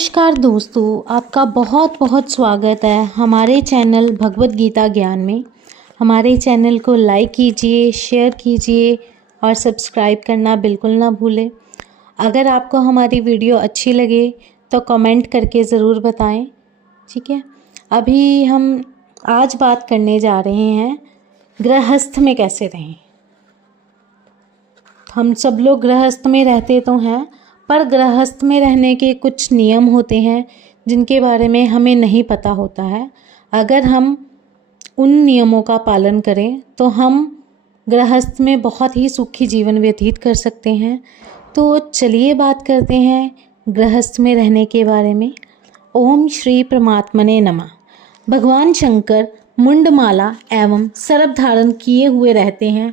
नमस्कार दोस्तों, आपका बहुत बहुत स्वागत है हमारे चैनल भगवत गीता ज्ञान में। हमारे चैनल को लाइक कीजिए, शेयर कीजिए और सब्सक्राइब करना बिल्कुल ना भूलें। अगर आपको हमारी वीडियो अच्छी लगे तो कमेंट करके ज़रूर बताएं। ठीक है, अभी हम आज बात करने जा रहे हैं गृहस्थ में कैसे रहें। हम सब लोग गृहस्थ में रहते तो हैं, पर गृहस्थ में रहने के कुछ नियम होते हैं जिनके बारे में हमें नहीं पता होता है। अगर हम उन नियमों का पालन करें तो हम गृहस्थ में बहुत ही सुखी जीवन व्यतीत कर सकते हैं। तो चलिए बात करते हैं गृहस्थ में रहने के बारे में। ओम श्री परमात्मने नमः। भगवान शंकर मुंडमाला एवं सर्प धारण किए हुए रहते हैं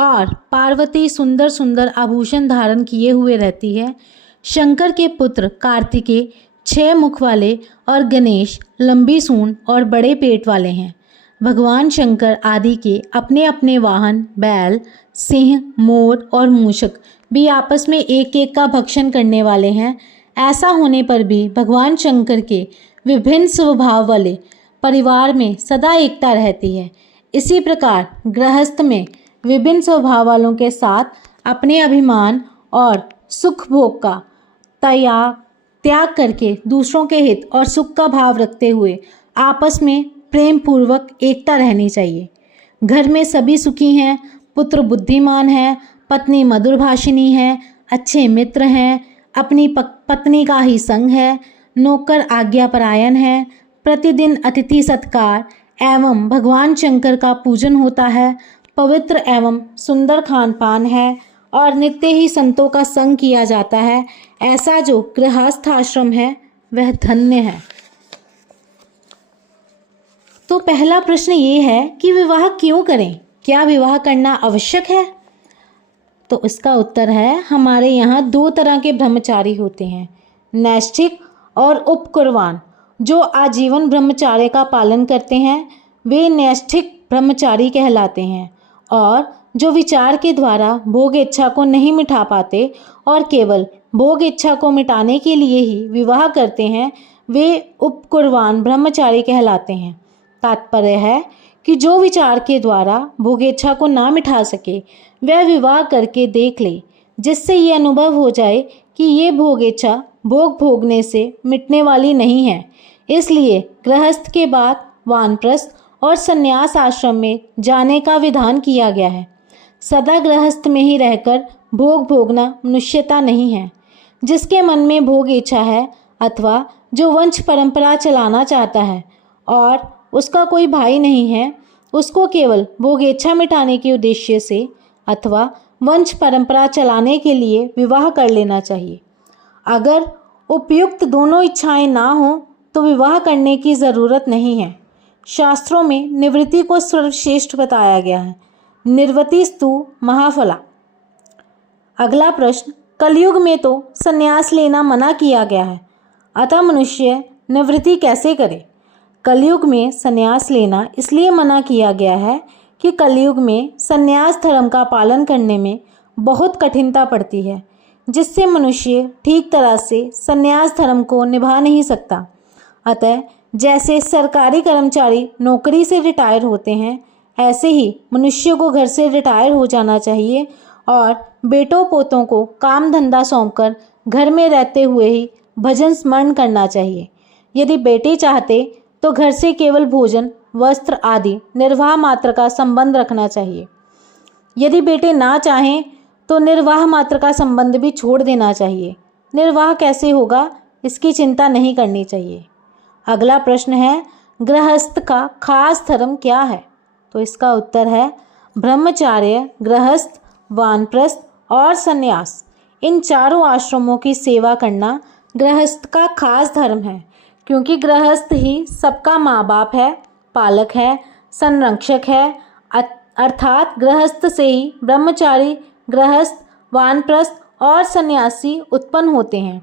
और पार्वती सुंदर सुंदर आभूषण धारण किए हुए रहती है। शंकर के पुत्र कार्तिकेय 6 मुख वाले और गणेश लंबी सूंड और बड़े पेट वाले हैं। भगवान शंकर आदि के अपने अपने वाहन बैल, सिंह, मोर और मूषक भी आपस में एक एक का भक्षण करने वाले हैं। ऐसा होने पर भी भगवान शंकर के विभिन्न स्वभाव वाले परिवार में सदा एकता रहती है। इसी प्रकार गृहस्थ में विभिन्न स्वभाव वालों के साथ अपने अभिमान और सुख भोग का त्याग करके दूसरों के हित और सुख का भाव रखते हुए आपस में प्रेम पूर्वक एकता रहनी चाहिए। घर में सभी सुखी हैं, पुत्र बुद्धिमान है, पत्नी मधुरभाषिणी है, अच्छे मित्र हैं, अपनी पत्नी का ही संग है, नौकर आज्ञापरायण है, प्रतिदिन अतिथि सत्कार एवं भगवान शंकर का पूजन होता है, पवित्र एवं सुंदर खान पान है और नित्य ही संतों का संग किया जाता है। ऐसा जो गृहस्थ आश्रम है वह धन्य है। तो पहला प्रश्न ये है कि विवाह क्यों करें? क्या विवाह करना आवश्यक है? तो इसका उत्तर है, हमारे यहाँ 2 तरह के ब्रह्मचारी होते हैं, नैष्ठिक और उपकुर्वाण। जो आजीवन ब्रह्मचार्य का पालन करते हैं वे नैष्ठिक ब्रह्मचारी कहलाते हैं, और जो विचार के द्वारा भोग इच्छा को नहीं मिटा पाते और केवल भोग इच्छा को मिटाने के लिए ही विवाह करते हैं वे उपकुर्वाण ब्रह्मचारी कहलाते हैं। तात्पर्य है कि जो विचार के द्वारा भोग इच्छा को ना मिटा सके वह विवाह करके देख ले, जिससे ये अनुभव हो जाए कि ये भोग इच्छा भोग भोगने से मिटने वाली नहीं है। इसलिए गृहस्थ के बाद वानप्रस्थ और संन्यास आश्रम में जाने का विधान किया गया है। सदा गृहस्थ में ही रहकर भोग भोगना मनुष्यता नहीं है। जिसके मन में भोग इच्छा है अथवा जो वंश परंपरा चलाना चाहता है और उसका कोई भाई नहीं है, उसको केवल भोग इच्छा मिटाने के उद्देश्य से अथवा वंश परंपरा चलाने के लिए विवाह कर लेना चाहिए। अगर उपयुक्त दोनों इच्छाएं ना हो तो विवाह करने की ज़रूरत नहीं है। शास्त्रों में निवृत्ति को सर्वश्रेष्ठ बताया गया है। निर्वतिस्तु महाफला। अगला प्रश्न, कलयुग में तो संन्यास लेना मना किया गया है, अतः मनुष्य निवृत्ति कैसे करे? कलयुग में संन्यास लेना इसलिए मना किया गया है कि कलयुग में संन्यास धर्म का पालन करने में बहुत कठिनता पड़ती है, जिससे मनुष्य ठीक तरह से संन्यास धर्म को निभा नहीं सकता। अतः जैसे सरकारी कर्मचारी नौकरी से रिटायर होते हैं, ऐसे ही मनुष्य को घर से रिटायर हो जाना चाहिए और बेटों पोतों को काम धंधा सौंपकर घर में रहते हुए ही भजन स्मरण करना चाहिए। यदि बेटे चाहते तो घर से केवल भोजन, वस्त्र आदि निर्वाह मात्र का संबंध रखना चाहिए। यदि बेटे ना चाहें तो निर्वाह मात्र का संबंध भी छोड़ देना चाहिए। निर्वाह कैसे होगा इसकी चिंता नहीं करनी चाहिए। अगला प्रश्न है, गृहस्थ का खास धर्म क्या है? तो इसका उत्तर है, ब्रह्मचार्य, गृहस्थ, वानप्रस्थ और संन्यास, इन चारों आश्रमों की सेवा करना गृहस्थ का खास धर्म है। क्योंकि गृहस्थ ही सबका माँ बाप है, पालक है, संरक्षक है। अर्थात गृहस्थ से ही ब्रह्मचारी, गृहस्थ, वानप्रस्थ और सन्यासी उत्पन्न होते हैं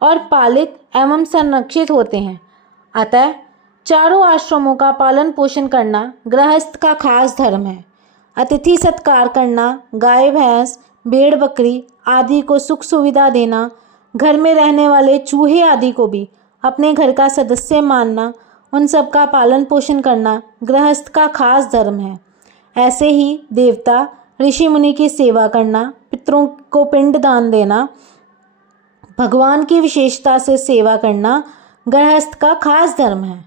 और पालित एवं संरक्षित होते हैं। अतः चारों आश्रमों का पालन पोषण करना गृहस्थ का खास धर्म है। अतिथि सत्कार करना, गाय भैंस, भेड़ बकरी आदि को सुख सुविधा देना, घर में रहने वाले चूहे आदि को भी अपने घर का सदस्य मानना, उन सब का पालन पोषण करना गृहस्थ का खास धर्म है। ऐसे ही देवता ऋषि मुनि की सेवा करना, पितरों को पिंड दान देना, भगवान की विशेषता से सेवा करना गृहस्थ का खास धर्म है।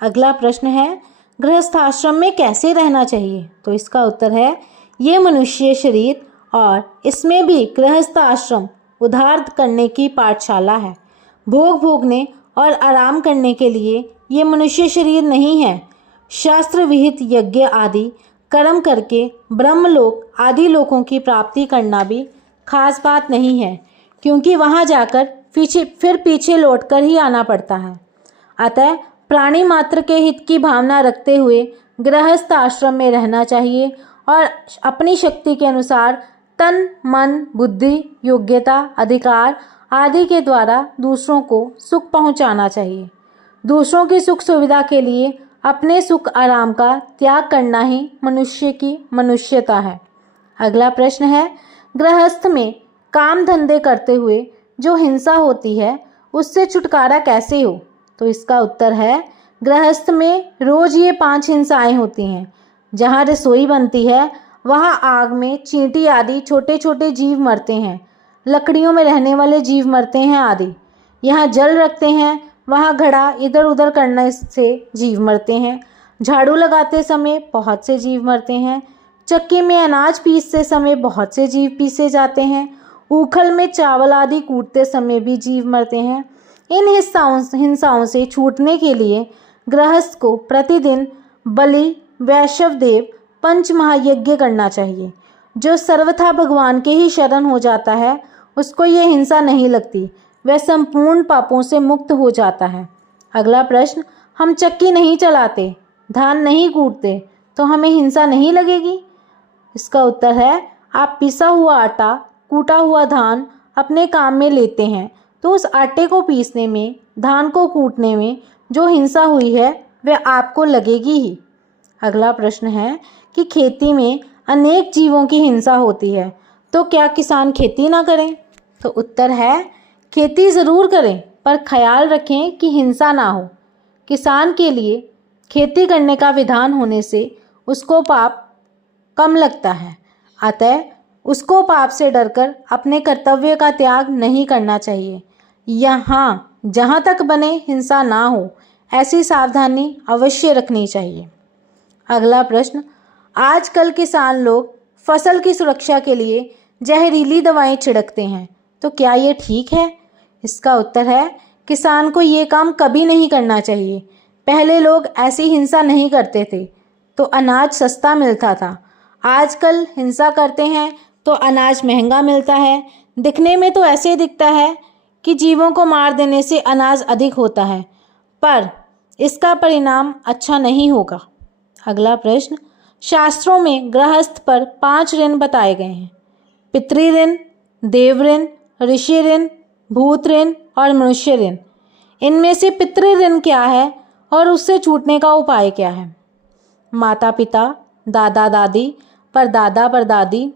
अगला प्रश्न है, गृहस्थ आश्रम में कैसे रहना चाहिए? तो इसका उत्तर है, ये मनुष्य शरीर और इसमें भी गृहस्थ आश्रम उद्धार करने की पाठशाला है। भोग भोगने और आराम करने के लिए ये मनुष्य शरीर नहीं है। शास्त्र विहित यज्ञ आदि कर्म करके ब्रह्मलोक आदि लोकों की प्राप्ति करना भी खास बात नहीं है, क्योंकि वहाँ जाकर फिर पीछे लौटकर ही आना पड़ता है। अतः प्राणी मात्र के हित की भावना रखते हुए गृहस्थ आश्रम में रहना चाहिए और अपनी शक्ति के अनुसार तन, मन, बुद्धि, योग्यता, अधिकार आदि के द्वारा दूसरों को सुख पहुंचाना चाहिए। दूसरों की सुख सुविधा के लिए अपने सुख आराम का त्याग करना ही मनुष्य की मनुष्यता है। अगला प्रश्न है, गृहस्थ में काम धंधे करते हुए जो हिंसा होती है उससे छुटकारा कैसे हो? तो इसका उत्तर है, गृहस्थ में रोज ये 5 हिंसाएं होती हैं। जहाँ रसोई बनती है वहाँ आग में चींटी आदि छोटे छोटे जीव मरते हैं, लकड़ियों में रहने वाले जीव मरते हैं आदि। यहाँ जल रखते हैं वहाँ घड़ा इधर उधर करने से जीव मरते हैं। झाड़ू लगाते समय बहुत से जीव मरते हैं। चक्की में अनाज पीसते समय बहुत से जीव पीसे जाते हैं। ऊखल में चावल आदि कूटते समय भी जीव मरते हैं। इन हिंसाओं से छूटने के लिए गृहस्थ को प्रतिदिन बलि, वैष्णवदेव, पंच महायज्ञ करना चाहिए। जो सर्वथा भगवान के ही शरण हो जाता है उसको ये हिंसा नहीं लगती, वह संपूर्ण पापों से मुक्त हो जाता है। अगला प्रश्न, हम चक्की नहीं चलाते, धान नहीं कूटते तो हमें हिंसा नहीं लगेगी? इसका उत्तर है, आप पिसा हुआ आटा, कूटा हुआ धान अपने काम में लेते हैं तो उस आटे को पीसने में, धान को कूटने में जो हिंसा हुई है वह आपको लगेगी ही। अगला प्रश्न है कि खेती में अनेक जीवों की हिंसा होती है तो क्या किसान खेती ना करें? तो उत्तर है, खेती ज़रूर करें पर ख्याल रखें कि हिंसा ना हो। किसान के लिए खेती करने का विधान होने से उसको पाप कम लगता है, अतः उसको पाप से डरकर अपने कर्तव्य का त्याग नहीं करना चाहिए। यहाँ जहाँ तक बने हिंसा ना हो ऐसी सावधानी अवश्य रखनी चाहिए। अगला प्रश्न, आजकल किसान लोग फसल की सुरक्षा के लिए जहरीली दवाएं छिड़कते हैं तो क्या ये ठीक है? इसका उत्तर है, किसान को ये काम कभी नहीं करना चाहिए। पहले लोग ऐसी हिंसा नहीं करते थे तो अनाज सस्ता मिलता था। आजकल हिंसा करते हैं तो अनाज महंगा मिलता है। दिखने में तो ऐसे दिखता है कि जीवों को मार देने से अनाज अधिक होता है, पर इसका परिणाम अच्छा नहीं होगा। अगला प्रश्न, शास्त्रों में गृहस्थ पर 5 ऋण बताए गए हैं, पितृ ऋण, देव ऋण, ऋषि ऋण, भूत ऋण और मनुष्य ऋण। इनमें से पितृ ऋण क्या है और उससे छूटने का उपाय क्या है? माता पिता, दादा दादी पर दादा पर दादी,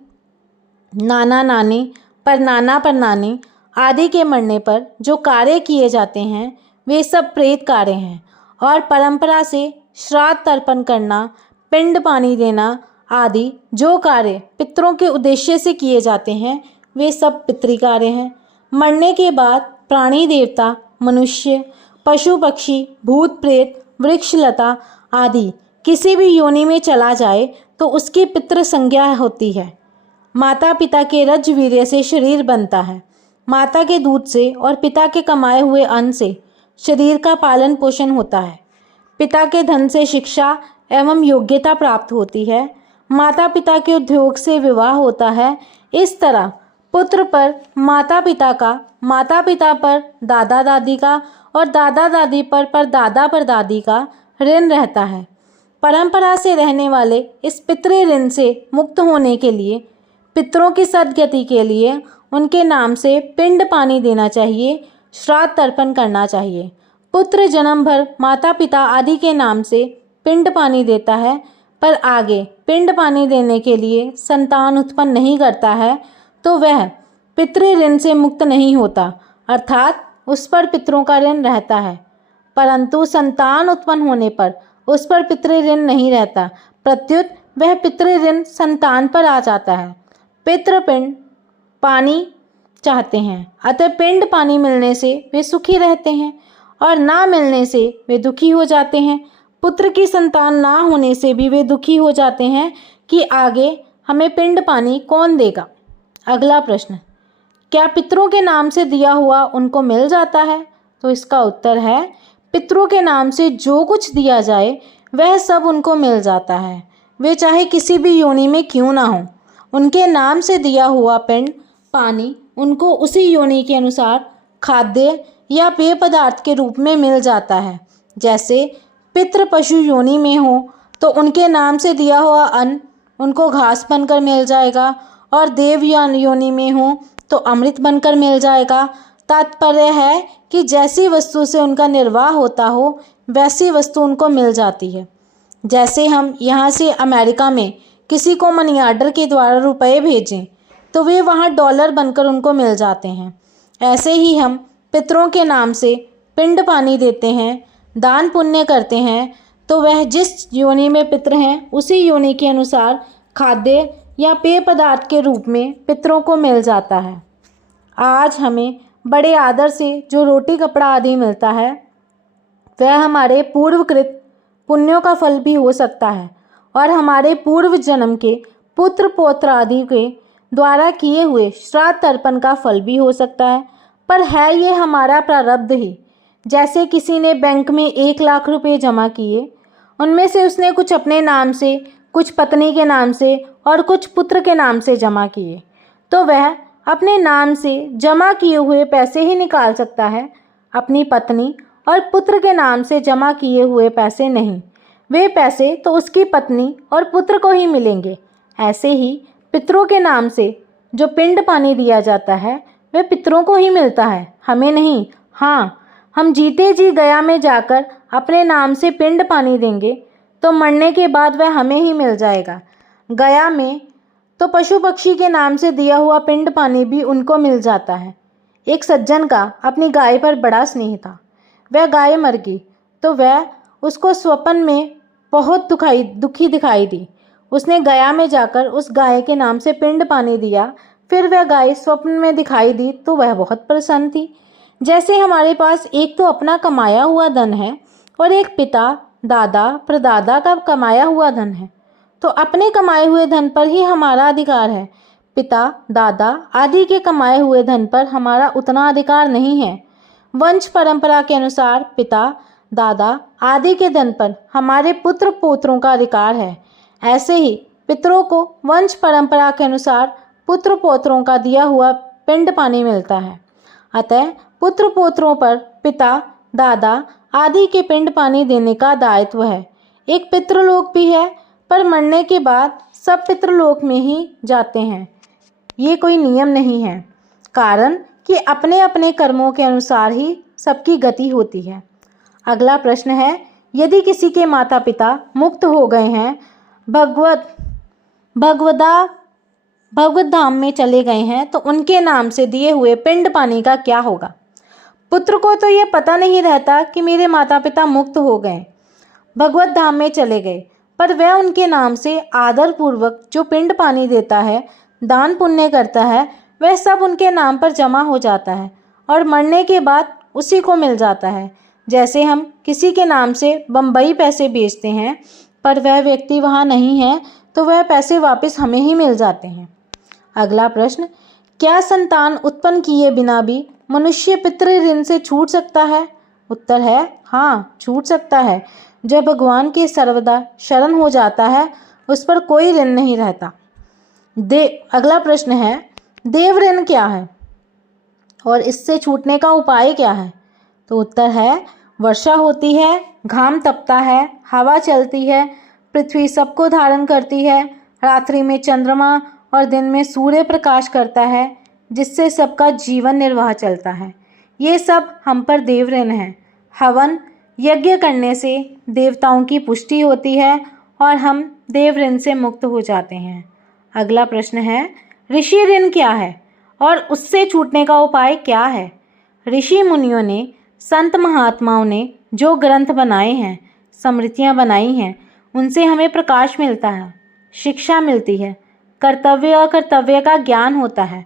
नाना नानी पर नाना पर नानी आदि के मरने पर जो कार्य किए जाते हैं वे सब प्रेत कार्य हैं और परंपरा से श्राद्ध तर्पण करना, पिंड पानी देना आदि जो कार्य पितरों के उद्देश्य से किए जाते हैं वे सब पितृ कार्य हैं। मरने के बाद प्राणी देवता, मनुष्य, पशु पक्षी, भूत प्रेत, वृक्ष लता आदि किसी भी योनि में चला जाए तो उसकी पितृ संज्ञा होती है। माता पिता के रज्जवीर्य से शरीर बनता है। माता के दूध से और पिता के कमाए हुए अन्न से शरीर का पालन पोषण होता है। पिता के धन से शिक्षा एवं योग्यता प्राप्त होती है। माता पिता के उद्योग से विवाह होता है। इस तरह पुत्र पर माता पिता का, माता पिता पर दादा दादी का और दादा दादी पर दादा पर दादी का ऋण रहता है। परंपरा से रहने वाले इस पितृ ऋण से मुक्त होने के लिए, पितरों की सद्गति के लिए उनके नाम से पिंड पानी देना चाहिए, श्राद्ध तर्पण करना चाहिए। पुत्र जन्म भर माता पिता आदि के नाम से पिंड पानी देता है, पर आगे पिंड पानी देने के लिए संतान उत्पन्न नहीं करता है तो वह पितृ ऋण से मुक्त नहीं होता, अर्थात उस पर पितरों का ऋण रहता है, परंतु संतान उत्पन्न होने पर उस पर पितृ ऋण नहीं रहता, प्रत्युत वह पितृ ऋण संतान पर आ जाता है। पितृपिंड पानी चाहते हैं, अतः पिंड पानी मिलने से वे सुखी रहते हैं और ना मिलने से वे दुखी हो जाते हैं। पुत्र की संतान ना होने से भी वे दुखी हो जाते हैं कि आगे हमें पिंड पानी कौन देगा। अगला प्रश्न, क्या पितरों के नाम से दिया हुआ उनको मिल जाता है? तो इसका उत्तर है पितरों के नाम से जो कुछ दिया जाए वह सब उनको मिल जाता है, वे चाहे किसी भी योनि में क्यों ना हो। उनके नाम से दिया हुआ पिंड पानी उनको उसी योनि के अनुसार खाद्य या पेय पदार्थ के रूप में मिल जाता है। जैसे पितृ पशु योनि में हो तो उनके नाम से दिया हुआ अन्न उनको घास बनकर मिल जाएगा, और देव योनि में हो तो अमृत बनकर मिल जाएगा। तात्पर्य है कि जैसी वस्तु से उनका निर्वाह होता हो वैसी वस्तु उनको मिल जाती है। जैसे हम यहाँ से अमेरिका में किसी को मनी ऑर्डर के द्वारा रुपए भेजें तो वे वहाँ डॉलर बनकर उनको मिल जाते हैं। ऐसे ही हम पितरों के नाम से पिंड पानी देते हैं, दान पुण्य करते हैं, तो वह जिस योनि में पितर हैं उसी योनि के अनुसार खाद्य या पेय पदार्थ के रूप में पितरों को मिल जाता है। आज हमें बड़े आदर से जो रोटी कपड़ा आदि मिलता है वह हमारे पूर्वकृत पुण्यों का फल भी हो सकता है और हमारे पूर्व जन्म के पुत्र पौत्र आदि के द्वारा किए हुए श्राद्ध तर्पण का फल भी हो सकता है। पर है ये हमारा प्रारब्ध ही। जैसे किसी ने बैंक में 1 लाख रुपए जमा किए, उनमें से उसने कुछ अपने नाम से, कुछ पत्नी के नाम से और कुछ पुत्र के नाम से जमा किए, तो वह अपने नाम से जमा किए हुए पैसे ही निकाल सकता है, अपनी पत्नी और पुत्र के नाम से जमा किए हुए पैसे नहीं। वे पैसे तो उसकी पत्नी और पुत्र को ही मिलेंगे। ऐसे ही पितरों के नाम से जो पिंड पानी दिया जाता है वह पितरों को ही मिलता है, हमें नहीं। हाँ, हम जीते जी गया में जाकर अपने नाम से पिंड पानी देंगे तो मरने के बाद वह हमें ही मिल जाएगा। गया में तो पशु पक्षी के नाम से दिया हुआ पिंड पानी भी उनको मिल जाता है। एक सज्जन का अपनी गाय पर बड़ा स्नेह था। वह गाय मर गई तो वह उसको स्वप्न में बहुत दुखी दिखाई दी। उसने गया में जाकर उस गाय के नाम से पिंड पानी दिया। फिर वह गाय स्वप्न में दिखाई दी तो वह बहुत प्रसन्न थी। जैसे हमारे पास एक तो अपना कमाया हुआ धन है और एक पिता, दादा, प्रदादा का कमाया हुआ धन है, तो अपने कमाए हुए धन पर ही हमारा अधिकार है। पिता, दादा आदि के कमाए हुए धन पर हमारा उतना अधिकार नहीं है। वंश परंपरा के अनुसार पिता, दादा आदि के धन पर हमारे पुत्र पौत्रों का अधिकार है। ऐसे ही पितरों को वंश परंपरा के अनुसार पुत्र पौत्रों का दिया हुआ पिंड पानी मिलता है। अतः पुत्र पौत्रों पर पिता, दादा आदि के पिंड पानी देने का दायित्व है। एक पितृलोक भी है, पर मरने के बाद सब पितृलोक में ही जाते हैं। ये कोई नियम नहीं है, कारण कि अपने अपने कर्मों के अनुसार ही सबकी गति होती है। अगला प्रश्न है, यदि किसी के माता पिता मुक्त हो गए हैं, भगवत धाम में चले गए हैं, तो उनके नाम से दिए हुए पिंड पानी का क्या होगा? पुत्र को तो ये पता नहीं रहता कि मेरे माता पिता मुक्त हो गए, भगवत धाम में चले गए, पर वह उनके नाम से आदर पूर्वक जो पिंड पानी देता है, दान पुण्य करता है, वह सब उनके नाम पर जमा हो जाता है और मरने के बाद उसी को मिल जाता है। जैसे हम किसी के नाम से बम्बई पैसे भेजते हैं, पर वह व्यक्ति वहाँ नहीं है, तो वह पैसे वापस हमें ही मिल जाते हैं। अगला प्रश्न, क्या संतान उत्पन्न किए बिना भी मनुष्य पितृ ऋण से छूट सकता है? उत्तर है हाँ, छूट सकता है। जब भगवान के सर्वदा शरण हो जाता है उस पर कोई ऋण नहीं रहता। अगला प्रश्न है, देव ऋण क्या है और इससे छूटने का उपाय क्या है? तो उत्तर है, वर्षा होती है, घाम तपता है, हवा चलती है, पृथ्वी सबको धारण करती है, रात्रि में चंद्रमा और दिन में सूर्य प्रकाश करता है, जिससे सबका जीवन निर्वाह चलता है। ये सब हम पर देव ऋण है। हवन यज्ञ करने से देवताओं की पुष्टि होती है और हम देव ऋण से मुक्त हो जाते हैं। अगला प्रश्न है, ऋषि ऋण क्या है और उससे छूटने का उपाय क्या है? ऋषि मुनियों ने, संत महात्माओं ने जो ग्रंथ बनाए हैं, स्मृतियाँ बनाई हैं, उनसे हमें प्रकाश मिलता है, शिक्षा मिलती है, कर्तव्य अकर्तव्य का ज्ञान होता है।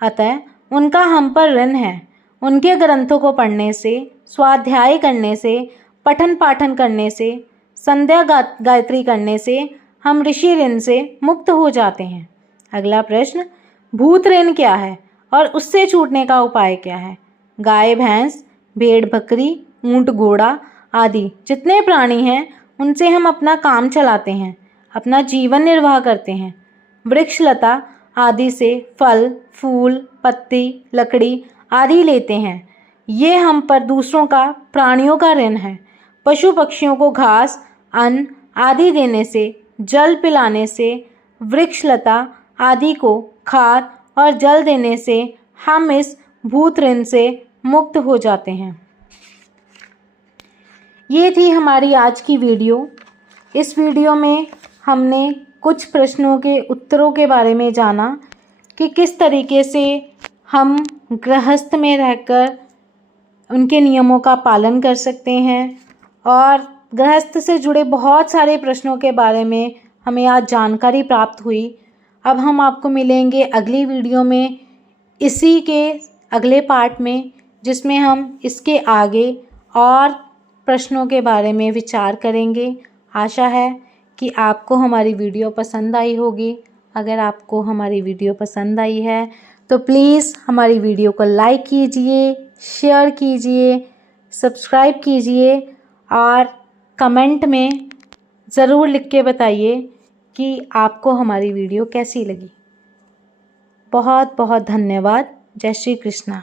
अतः उनका हम पर ऋण है। उनके ग्रंथों को पढ़ने से, स्वाध्याय करने से, पठन पाठन करने से, संध्या गायत्री करने से हम ऋषि ऋण से मुक्त हो जाते हैं। अगला प्रश्न, भूत ऋण क्या है और उससे छूटने का उपाय क्या है? गाय भैंस, भेड़ बकरी, ऊंट घोड़ा आदि जितने प्राणी हैं उनसे हम अपना काम चलाते हैं, अपना जीवन निर्वाह करते हैं। वृक्ष लता आदि से फल, फूल, पत्ती, लकड़ी आदि लेते हैं। ये हम पर दूसरों का, प्राणियों का ऋण है। पशु पक्षियों को घास, अन्न आदि देने से, जल पिलाने से, वृक्ष लता आदि को खाद और जल देने से हम इस भूत ऋण से मुक्त हो जाते हैं। ये थी हमारी आज की वीडियो। इस वीडियो में हमने कुछ प्रश्नों के उत्तरों के बारे में जाना कि किस तरीके से हम गृहस्थ में रहकर उनके नियमों का पालन कर सकते हैं, और गृहस्थ से जुड़े बहुत सारे प्रश्नों के बारे में हमें आज जानकारी प्राप्त हुई। अब हम आपको मिलेंगे अगली वीडियो में, इसी के अगले पार्ट में, जिसमें हम इसके आगे और प्रश्नों के बारे में विचार करेंगे। आशा है कि आपको हमारी वीडियो पसंद आई होगी। अगर आपको हमारी वीडियो पसंद आई है तो प्लीज़ हमारी वीडियो को लाइक कीजिए, शेयर कीजिए, सब्सक्राइब कीजिए और कमेंट में ज़रूर लिख के बताइए कि आपको हमारी वीडियो कैसी लगी। बहुत बहुत धन्यवाद। जय श्री कृष्णा।